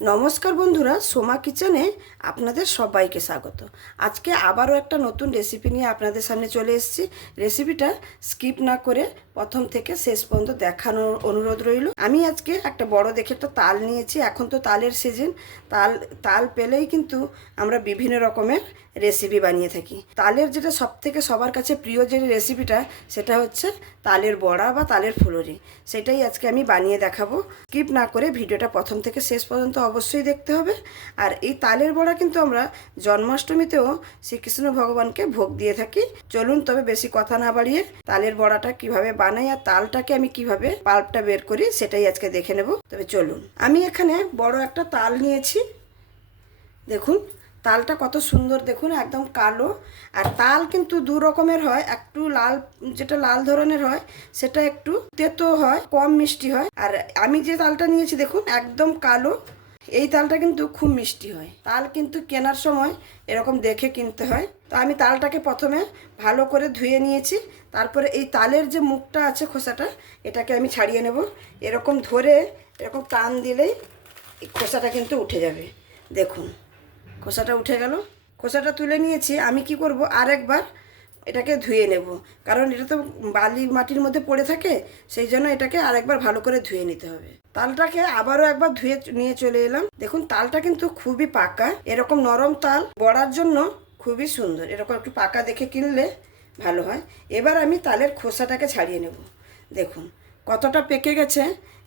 নমস্কার বন্ধুরা, সোমা কিচেনে আপনাদের সবাইকে স্বাগত। আজকে আবারও একটা নতুন রেসিপি নিয়ে আপনাদের সামনে চলে এসেছি। রেসিপিটা স্কিপ না করে প্রথম থেকে শেষ পর্যন্ত দেখানোর অনুরোধ রইল। আমি আজকে একটা বড় দেখে একটা তাল নিয়েছি। এখন তো তালের সিজন, তাল তাল পেলেই কিন্তু আমরা বিভিন্ন রকমের রেসিপি বানিয়ে থাকি। তালের যেটা সবথেকে সবার কাছে প্রিয় যে রেসিপিটা, সেটা হচ্ছে তালের বড়া বা তালের ফুলুরি। সেটাই আজকে আমি বানিয়ে দেখাবো। স্কিপ না করে ভিডিওটা প্রথম থেকে শেষ পর্যন্ত অবশ্যই দেখতে হবে। আর এই তালের বড়া কিন্তু আমরা জন্মাষ্টমীতেও শ্রীকৃষ্ণ ভগবানকে ভোগ দিয়ে থাকি। চলুন তবে বেশি কথা না বাড়িয়ে তালের বড়াটা কিভাবে বানাই আর তালটাকে আমি কিভাবে পাল্পটা বের করি সেটাই আজকে দেখে নেব। তবে চলুন, আমি এখানে বড় একটা তাল নিয়েছি। দেখুন তালটা কত সুন্দর, দেখুন একদম কালো। আর তাল কিন্তু দু রকমের হয়, একটু লাল, যেটা লাল ধরনের হয় সেটা একটু তেতো হয়, কম মিষ্টি হয়। আর আমি যে তালটা নিয়েছি দেখুন একদম কালো, এই তালটা কিন্তু খুব মিষ্টি হয়। তাল কিন্তু কেনার সময় এরকম দেখে কিনতে হয়। তো আমি তালটাকে প্রথমে ভালো করে ধুয়ে নিয়েছি। তারপরে এই তালের যে মুখটা আছে, খোসাটা, এটাকে আমি ছাড়িয়ে নেব। এরকম ধরে এরকম টান দিলেই এই খোসাটা কিন্তু উঠে যাবে। দেখুন খোসাটা উঠে গেল। খোসাটা তুলে নিয়েছি। আমি কি করব, আরেকবার এটাকে ধুয়ে নেব, কারণ এটা তো বালি মাটির মধ্যে পড়ে থাকে, সেই জন্য এটাকে আরেকবার ভালো করে ধুয়ে নিতে হবে। তালটাকে আবারও একবার ধুয়ে নিয়ে চলে এলাম। দেখুন তালটা কিন্তু খুবই পাকা। এরকম নরম তাল বড়ার জন্য খুবই সুন্দর। এরকম একটু পাকা দেখে কিনলে ভালো হয়। এবার আমি তালের খোসাটাকে ছাড়িয়ে নেব। দেখুন কতটা পেকে গেছে।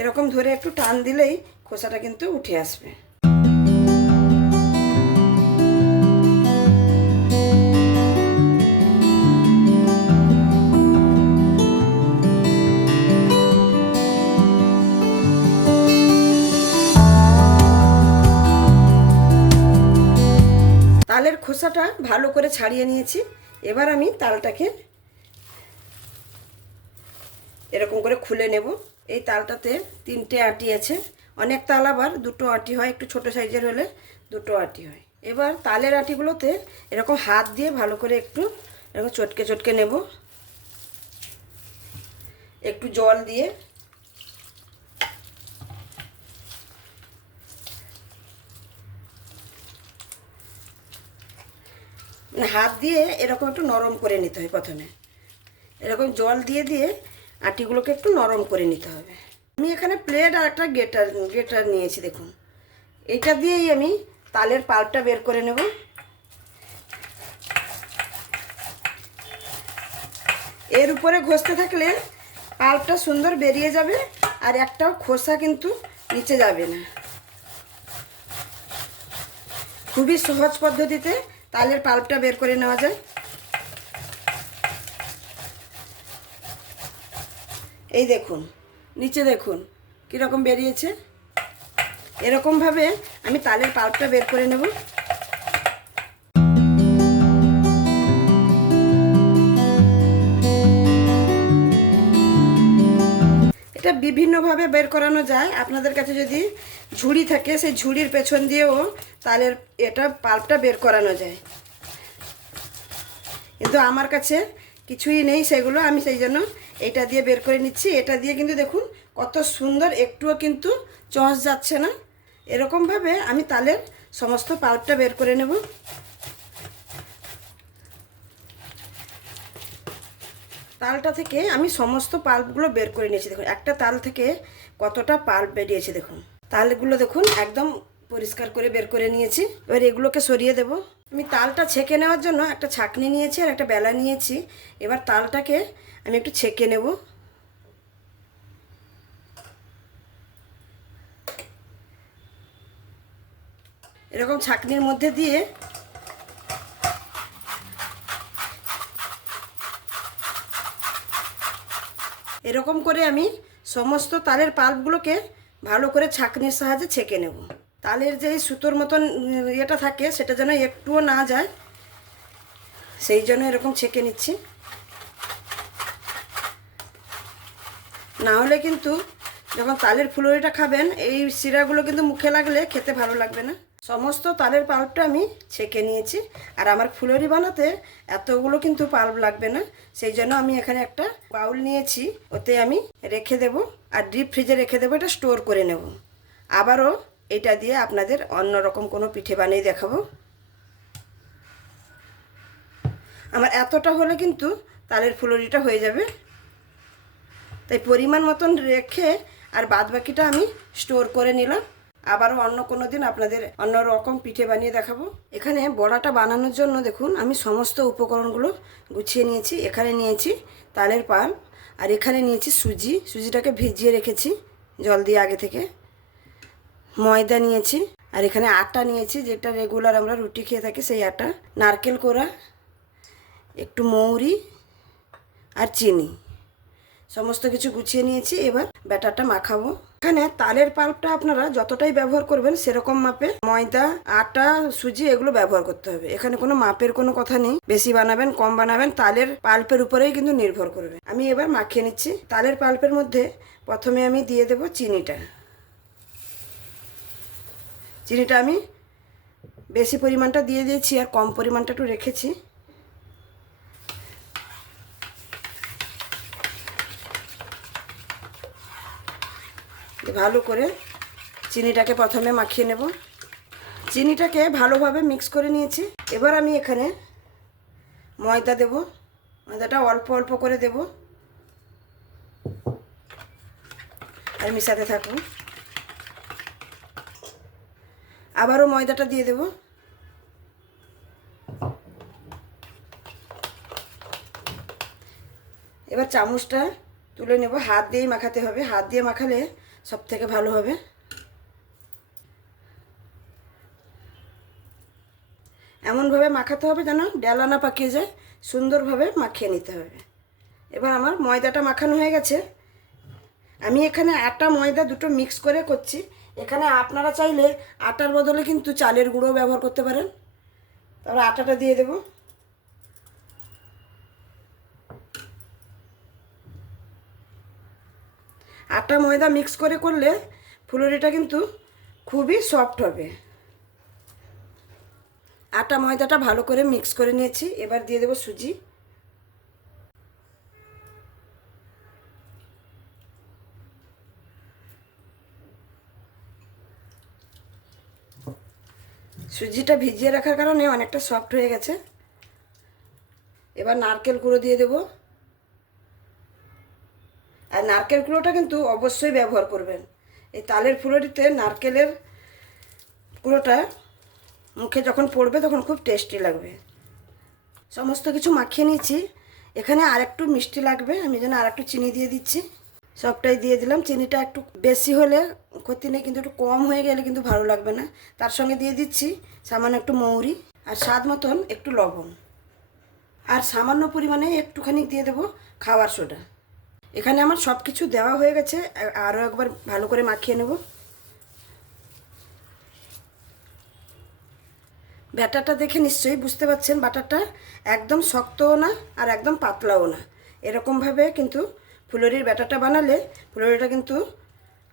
এরকম ধরে একটু টান দিলেই খোসাটা কিন্তু উঠে আসবে। তালের খোসাটা ভালো করে ছাড়িয়ে নিয়েছি। এবার আমি তালটাকে এরকম করে খুলে নেব। এই তালটাতে 3টে আঁটি আছে। অনেক তাল আবার 2টো আঁটি হয়, একটু ছোট সাইজের হলে 2টো আঁটি হয়। এবার তালের আঁটিগুলোতে এরকম হাত দিয়ে ভালো করে একটু এরকম চটকে চটকে নেব, একটু জল দিয়ে। হাত দিয়ে এরকম একটু নরম করে নিতে হয় প্রথমে। এরকম জল দিয়ে দিয়ে আটিগুলোকে একটু নরম করে নিতে হবে। আমি এখানে প্লেট আর একটা গ্রেটার নিয়েছি। দেখুন এইটা দিয়েই আমি তালের পাল্পটা বের করে নেব। এর উপরে ঘষতে থাকলে পাল্পটা সুন্দর বেরিয়ে যাবে, আর একটাও খোসা কিন্তু নিচে যাবে না। খুবই সহজ পদ্ধতিতে তালের পাল্পটা বের করে নেওয়া যায়। এই দেখুন নিচে দেখুন কীরকম বেরিয়েছে। এরকমভাবে আমি তালের পাল্পটা বের করে নেব। এটা বিভিন্নভাবে বের করানো যায়। আপনাদের কাছে যদি ঝুড়ি থাকে, সেই ঝুড়ির পেছন দিয়েও তালের পাল্পটা বের করানো যায়, কিন্তু আমার কাছে কিছুই নেই সেগুলো। আমি সেই জন্য এটা দিয়ে বের করে নিচ্ছি। এটা দিয়ে কিন্তু দেখুন কত সুন্দর, একটুও কিন্তু চঁচ যাচ্ছে না। এরকমভাবে আমি তালের সমস্ত পাল্পটা বের করে নেব। তালটা থেকে আমি সমস্ত পাল্পগুলো বের করে নিয়েছি। দেখুন একটা তাল থেকে কতটা পাল্প বেরিয়েছে। দেখুন তালগুলো দেখুন একদম পরিষ্কার করে বের করে নিয়েছি। এবার এগুলোকে সরিয়ে দেব। আমি তালটা ছেঁকে নেওয়ার জন্য একটা ছাঁকনি নিয়েছি আর একটা বেলা নিয়েছি। এবার তালটাকে আমি একটু ছেঁকে নেব। এরকম ছাঁকনির মধ্যে দিয়ে এরকম করে আমি সমস্ত তালের পাল্পগুলোকে ভালো করে ছাঁকনির সাহায্যে ছেঁকে নেব। তালের যে সুতোর মতন ইয়েটা থাকে সেটা যেন একটুও না যায়, সেই জন্য এরকম ছেঁকে নিচ্ছি। না হলে কিন্তু যখন তালের ফুলুরিটা খাবেন, এই শিরাগুলো কিন্তু মুখে লাগলে খেতে ভালো লাগবে না। সমস্ত তালের পাল্পটা আমি ছেঁকে নিয়েছি। আর আমার ফুলুরি বানাতে এতগুলো কিন্তু পাল্প লাগবে না, সেই জন্য আমি এখানে একটা বাউল নিয়েছি। ওতে আমি রেখে দেব আর ডিপ ফ্রিজে রেখে দেবো, এটা স্টোর করে নেব। আবারও এটা দিয়ে আপনাদের অন্যরকম কোনো পিঠে বানিয়ে দেখাবো। আমার এতটা হলে কিন্তু তালের ফুলুরিটা হয়ে যাবে, তাই পরিমাণ মতন রেখে আর বাদ বাকিটা আমি স্টোর করে নিলাম। আবারও অন্য কোনো দিন আপনাদের অন্য রকম পিঠে বানিয়ে দেখাবো। এখানে বড়াটা বানানোর জন্য দেখুন আমি সমস্ত উপকরণগুলো গুছিয়ে নিয়েছি। এখানে নিয়েছি তালের পাল, আর এখানে নিয়েছি সুজিটাকে ভিজিয়ে রেখেছি জল দিয়ে আগে থেকে। ময়দা নিয়েছি, আর এখানে আটা নিয়েছি, যেটা রেগুলার আমরা রুটি খেয়ে থাকি সেই আটা। নারকেল কোড়া, একটু মৌরি আর চিনি, সমস্ত কিছু গুছিয়ে নিয়েছি। এবার ব্যাটারটা মাখাবো। এখানে তালের পাল্পটা আপনারা যতটাই ব্যবহার করবেন সেরকম মাপে ময়দা, আটা, সুজি এগুলো ব্যবহার করতে হবে। এখানে কোনো মাপের কোনো কথা নেই, বেশি বানাবেন কম বানাবেন তালের পাল্পের উপরেই কিন্তু নির্ভর করবে। আমি এবার মাখিয়ে নিচ্ছি। তালের পাল্পের মধ্যে প্রথমে আমি দিয়ে দেব চিনিটা। চিনিটা আমি বেশি পরিমাণটা দিয়ে দিয়েছি, আর কম পরিমাণটা একটু রেখেছি। ভালো করে চিনিটাকে প্রথমে মাখিয়ে নেব। চিনিটাকে ভালোভাবে মিক্স করে নিয়েছি। এবার আমি এখানে ময়দা দেব। ময়দাটা অল্প অল্প করে দেব, আর মিশাতে থাকুন। আবারও ময়দাটা দিয়ে দেব। এবার চামচটা তুলে নেব। হাত দিয়েই মাখাতে হবে, হাত দিয়ে মাখালে সব থেকে ভালো হবে। এমনভাবে মাখাতে হবে যেন ডেলা না পাকিয়ে যায়, সুন্দরভাবে মাখিয়ে নিতে হবে। এবার আমার ময়দাটা মাখানো হয়ে গেছে। আমি এখানে আটা ময়দা দুটো মিক্স করে করছি। এখানে আপনারা চাইলে আটার বদলে কিন্তু চালের গুঁড়ো ব্যবহার করতে পারেন। তারপর আটাটা দিয়ে দেব। আটা ময়দা মিক্স করে করলে ফুলুরিটা কিন্তু খুবই সফট হবে। আটা ময়দাটা ভালো করে মিক্স করে নিয়েছি। এবার দিয়ে দেব সুজি। সুজিটা ভিজিয়ে রাখার কারণে অনেকটা সফট হয়ে গেছে। এবার নারকেল গুঁড়ো দিয়ে দেব। আর নারকেল গুঁড়োটা কিন্তু অবশ্যই ব্যবহার করবেন। এই তালের ফুলুরিতে নারকেলের গুঁড়োটা মুখে যখন পড়বে তখন খুব টেস্টি লাগবে। সমস্ত কিছু মাখিয়ে নিয়েছি। এখানে আরেকটু মিষ্টি লাগবে, আমি যেন আরেকটু চিনি দিয়ে দিচ্ছি। সবটাই দিয়ে দিলাম। চিনিটা একটু বেশি হলে ক্ষতি নেই, কিন্তু একটু কম হয়ে গেলে কিন্তু ভালো লাগবে না। তার সঙ্গে দিয়ে দিচ্ছি সামান্য একটু মৌরি, আর স্বাদ মতন একটু লবণ, আর সামান্য পরিমাণে একটুখানি দিয়ে দেবো খাবার সোডা। এখানে আমার সব কিছু দেওয়া হয়ে গেছে। আরও একবার ভালো করে মাখিয়ে নেব। ব্যাটারটা দেখে নিশ্চয়ই বুঝতে পারছেন ব্যাটারটা একদম শক্তও না আর একদম পাতলাও না। এরকমভাবে কিন্তু ফুলুরির ব্যাটারটা বানালে ফুলুরিটা কিন্তু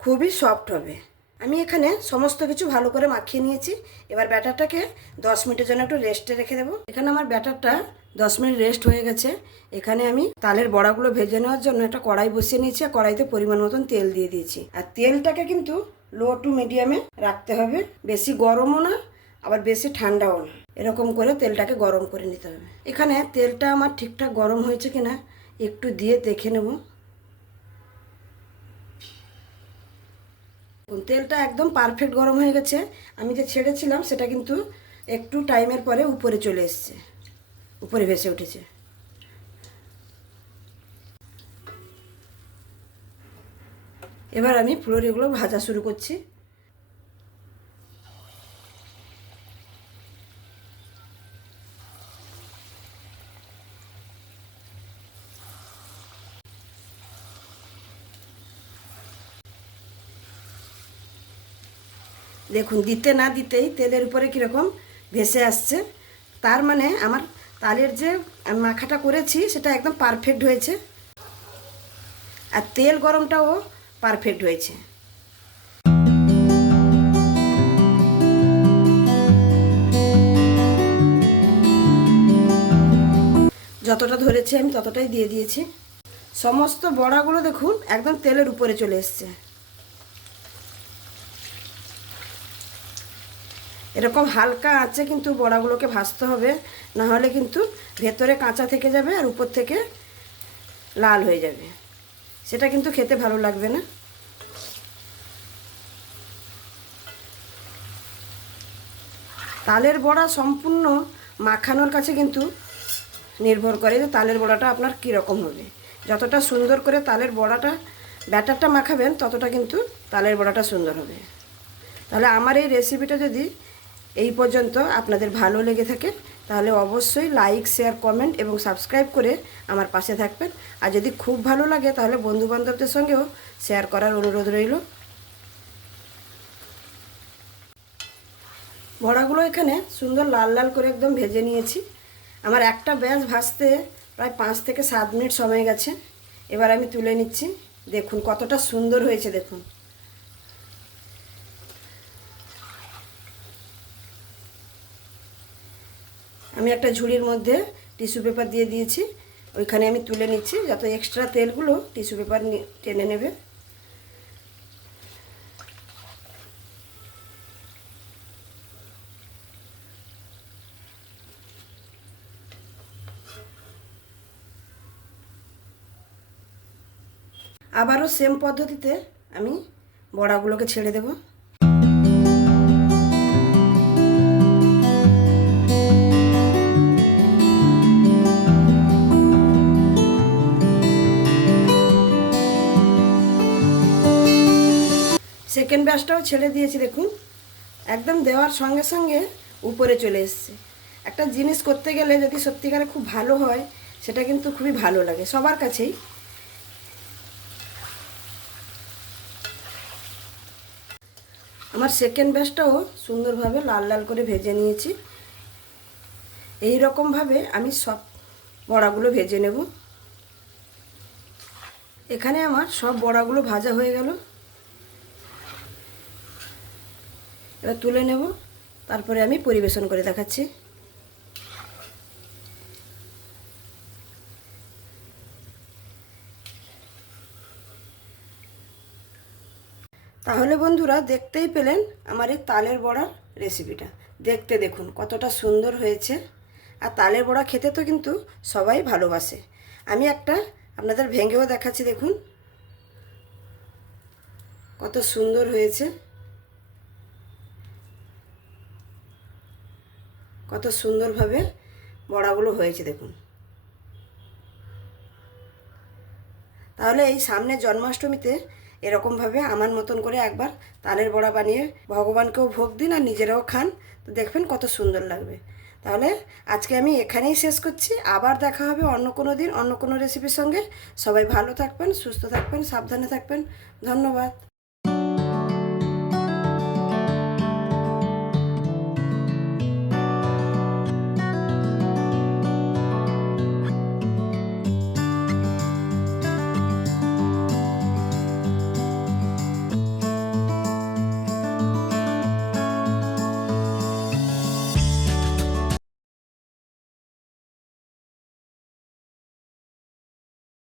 খুবই সফট হবে। আমি এখানে সমস্ত কিছু ভালো করে মাখিয়ে নিয়েছি। এবার ব্যাটারটাকে 10 মিনিটের জন্য একটু রেস্টে রেখে দেবো। এখানে আমার ব্যাটারটা 10 মিনিট রেস্ট হয়ে গেছে। এখানে আমি তালের বড়াগুলো ভেজে নেওয়ার জন্য একটা কড়াই বসিয়ে নিয়েছি, আর কড়াইতে পরিমাণ মতন তেল দিয়ে দিয়েছি। আর তেলটাকে কিন্তু লো টু মিডিয়ামে রাখতে হবে, বেশি গরমও না আবার বেশি ঠান্ডাও না। এরকম করে তেলটাকে গরম করে নিতে হবে। এখানে তেলটা আমার ঠিকঠাক গরম হয়েছে কিনা একটু দিয়ে দেখে নেব। তেলটা একদম পারফেক্ট গরম হয়ে গেছে। আমি যে ছেড়েছিলাম সেটা কিন্তু একটু টাইমের পরে উপরে চলে এসছে, উপরে ভেসে উঠেছে। এবার আমি ফুলুরিগুলো ভাজা শুরু করছি। দেখুন দিতে না দিতেই তেলের উপরে কীরকম ভেসে আসছে, তার মানে আমার তালের যে মাখাটা করেছি সেটা একদম পারফেক্ট হয়েছে, আর তেল গরমটাও পারফেক্ট হয়েছে। যতটা ধরেছে আমি ততটাই দিয়ে দিয়েছি। সমস্ত বড়াগুলো দেখুন একদম তেলের উপরে চলে এসছে। এরকম হালকা আঁচে কিন্তু বড়াগুলোকে ভাজতে হবে, না হলে কিন্তু ভেতরে কাঁচা থেকে যাবে আর উপর থেকে লাল হয়ে যাবে, সেটা কিন্তু খেতে ভালো লাগবে না। তালের বড়া সম্পূর্ণ মাখানোর কাছে কিন্তু নির্ভর করে যে তালের বড়াটা আপনার কীরকম হবে। যতটা সুন্দর করে তালের বড়াটা ব্যাটারটা মাখাবেন ততটা কিন্তু তালের বড়াটা সুন্দর হবে। তাহলে আমার এই রেসিপিটা যদি এই পর্যন্ত আপনাদের ভালো লেগে থাকে তাহলে অবশ্যই লাইক, শেয়ার, কমেন্ট এবং সাবস্ক্রাইব করে আমার পাশে থাকবেন। আর যদি খুব ভালো লাগে তাহলে বন্ধুবান্ধবদের সঙ্গেও শেয়ার করার অনুরোধ রইল। বড়াগুলো এখানে সুন্দর লাল লাল করে একদম ভেজে নিয়েছি। আমার একটা ব্যাচ ভাজতে প্রায় 5 থেকে 7 মিনিট সময় গেছে। এবার আমি তুলে নিচ্ছি। দেখুন কতটা সুন্দর হয়েছে দেখুন। আমি একটা ঝুড়ির মধ্যে টিস্যু পেপার দিয়ে দিয়েছি, ওইখানে আমি তুলে নিচ্ছি, যত এক্সট্রা তেলগুলো টিস্যু পেপার টেনে নেবে। আবারও সেম পদ্ধতিতে আমি বড়াগুলোকে ছেড়ে দেব। সেকেন্ড ব্যাচটাও ছেড়ে দিয়েছি দেখুন, একদম দেওয়ার সঙ্গে সঙ্গে উপরে চলে এসছে। একটা জিনিস করতে গেলে যদি সত্যিকারে খুব ভালো হয় সেটা কিন্তু খুবই ভালো লাগে সবার কাছেই। আমার সেকেন্ড ব্যাচটাও সুন্দরভাবে লাল লাল করে ভেজে নিয়েছি। এই রকমভাবে আমি সব বড়াগুলো ভেজে নেব। এখানে আমার সব বড়াগুলো ভাজা হয়ে গেল। এবার তুলে নেব, তারপরে আমি পরিবেশন করে দেখাচ্ছি। তাহলে বন্ধুরা দেখতেই পেলেন আমার এই তালের বড়ার রেসিপিটা। দেখতে দেখুন কতটা সুন্দর হয়েছে। আর তালের বড়া খেতে তো কিন্তু সবাই ভালোবাসে। আমি একটা আপনাদের ভেঙেও দেখাচ্ছি, দেখুন কত সুন্দর হয়েছে, কত সুন্দরভাবে বড়াগুলো হয়েছে দেখুন। তাহলে এই সামনে জন্মাষ্টমীতে এরকমভাবে আমার মতন করে একবার তালের বড়া বানিয়ে ভগবানকেও ভোগ দিন আর নিজেরাও খান, তো দেখবেন কত সুন্দর লাগবে। তাহলে আজকে আমি এখানেই শেষ করছি। আবার দেখা হবে অন্য কোনো দিন অন্য কোনো রেসিপির সঙ্গে। সবাই ভালো থাকবেন, সুস্থ থাকবেন, সাবধানে থাকবেন। ধন্যবাদ।